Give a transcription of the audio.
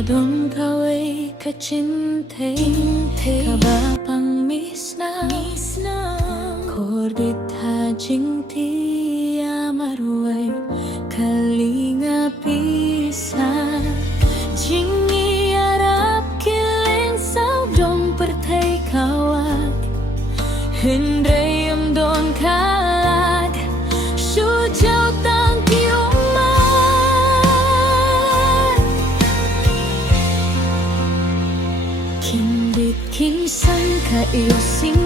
Kadon kaway kacinte Kabapang misna Kordit hajing tiya maruay Kalinga pisa Jingi arap kileng sao dong pertay kawag Hendreyam don kalag Shujaw tang Kimbit king san ka iyo sing